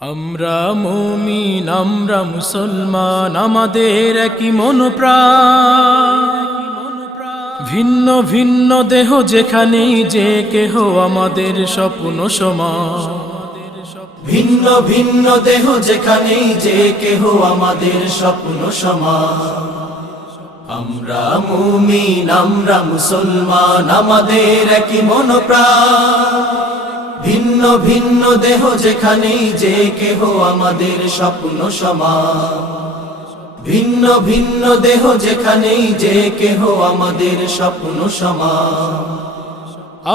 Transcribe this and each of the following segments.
আমরা মুমিন আমরা মুসলমান আমাদের একই মনোপ্রাণ ভিন্ন ভিন্ন দেহ যেখানেই যে কেহ আমাদের স্বপ্ন সমান ভিন্ন ভিন্ন দেহ যেখানেই যে কেহ আমাদের স্বপ্ন সমান আমরা মুমিন আমরা মুসলমান আমাদের একই মনোপ্রাণ ভিন্ন ভিন্ন দেহ যেখানেই যে কেহ আমাদের স্বপ্ন সমান ভিন্ন ভিন্ন দেহ যেখানেই যে কেহ আমাদের স্বপ্ন সমান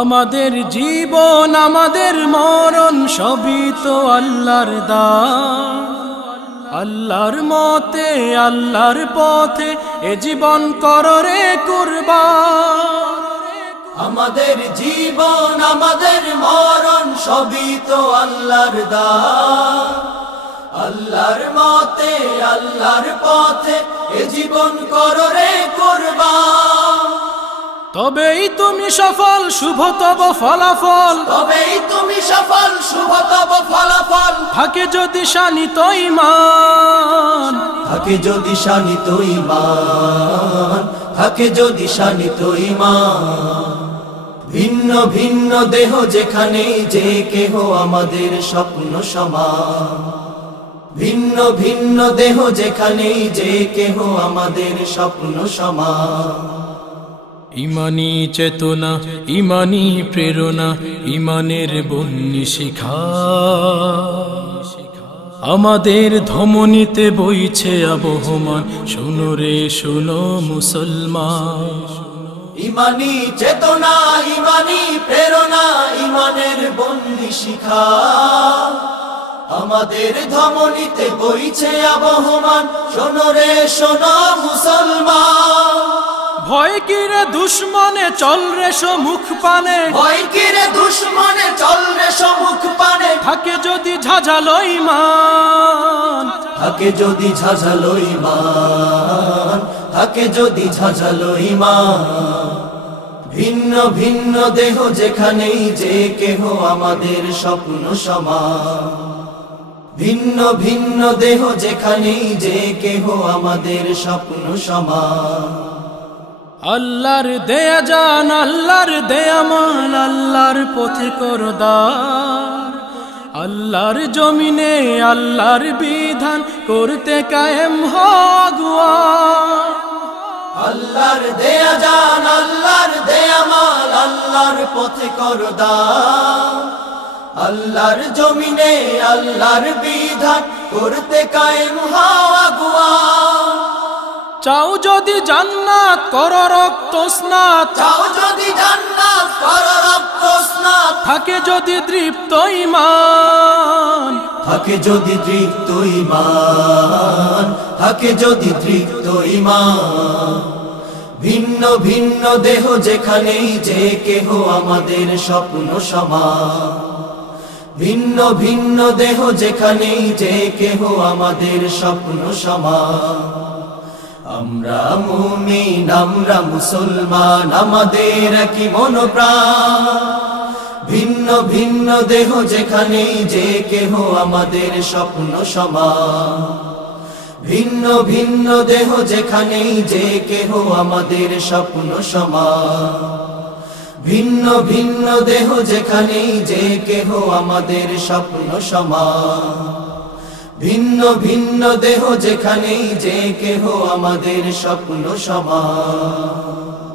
আমাদের জীবন আমাদের মরণ সবই তো আল্লাহর দান আল্লাহর মতে আল্লাহর পথে এ জীবন কররে কুরবান আমাদের জীবন আমাদের মরণ সবই তো আল্লাহর দান আল্লাহর মতে আল্লাহর পথে এ জীবন কররে কুরবান তবেই তুমি সফল শুভ তব ফলাফল তবেই তুমি সফল শুভ তব ফলাফল থাকে যদি শানিত ঈমান থাকে যদি শানিত ঈমান থাকে যদি শানিত ঈমান ভিন্ন ভিন্ন দেহ যেখানেই যে কেহ আমাদের স্বপ্ন সমান ভিন্ন ভিন্ন দেহ যেখানেই যে কেহ আমাদের স্বপ্ন সমান ইমানি চেতনা ইমানি প্রেরণা ইমানের বন্যি শিখা আমাদের ধমনীতে বইছে আবহমান শোনো রে শোনো মুসলমান ইমানি চেতনা ইমানি প্রেরণা ইমানের বন্যি শিখা আমাদের ধমনীতে বইছে আবহমান শোনো রে শোনো মুসলমান ভয় কিরে দুশ্মনে চল রে সম্মুখ পানে ভয় কিরে দুশ্মনে চল রে সম্মুখ পানে থাকে যদি ঝাঝালো ঈমান থাকে যদি ঝাঝালো ঈমান থাকে যদি ঝাঝালো ঈমান ভিন্ন ভিন্ন দেহ যেখানেই যে কেহ আমাদের স্বপ্ন সমান ভিন্ন ভিন্ন দেহ যেখানেই যে কেহ আমাদের স্বপ্ন সমান আল্লাহর দেয়া জান আল্লাহর দেয়া মাল আল্লাহর পথে করদার আল্লাহর জমিনে আল্লাহর বিধান করতে কায়েম হওয়া আল্লাহর দেয়া জান আল্লাহর দেয়া মাল আল্লাহর পথে করদার আল্লাহর জমিনে আল্লাহর বিধান করতে কায়েম হওয়া চাও যদি জান্নাত কর রক্ত স্নাত চাও যদি জান্নাত কর রক্ত স্নাত থাকে যদি তৃপ্ত ঈমান থাকে যদি তৃপ্ত ঈমান থাকে যদি তৃপ্ত ঈমান ভিন্ন ভিন্ন দেহ যেখানেই যে কেহ আমাদের স্বপ্ন সমান ভিন্ন ভিন্ন দেহ যেখানেই যে কেহ আমাদের স্বপ্ন সমান আমরা মুমিন আমরা মুসলমান আমাদের একই মনোপ্রাণ ভিন্ন ভিন্ন দেহ যেখানেই যে কেহ আমাদের স্বপ্ন সমান ভিন্ন ভিন্ন দেহ যেখানেই যে কেহ আমাদের স্বপ্ন সমান ভিন্ন ভিন্ন দেহ যেখানেই যে কেহ আমাদের স্বপ্ন সমান ভিন্ন ভিন্ন দেহ যেখানেই যে কেহ আমাদের স্বপ্ন সমান।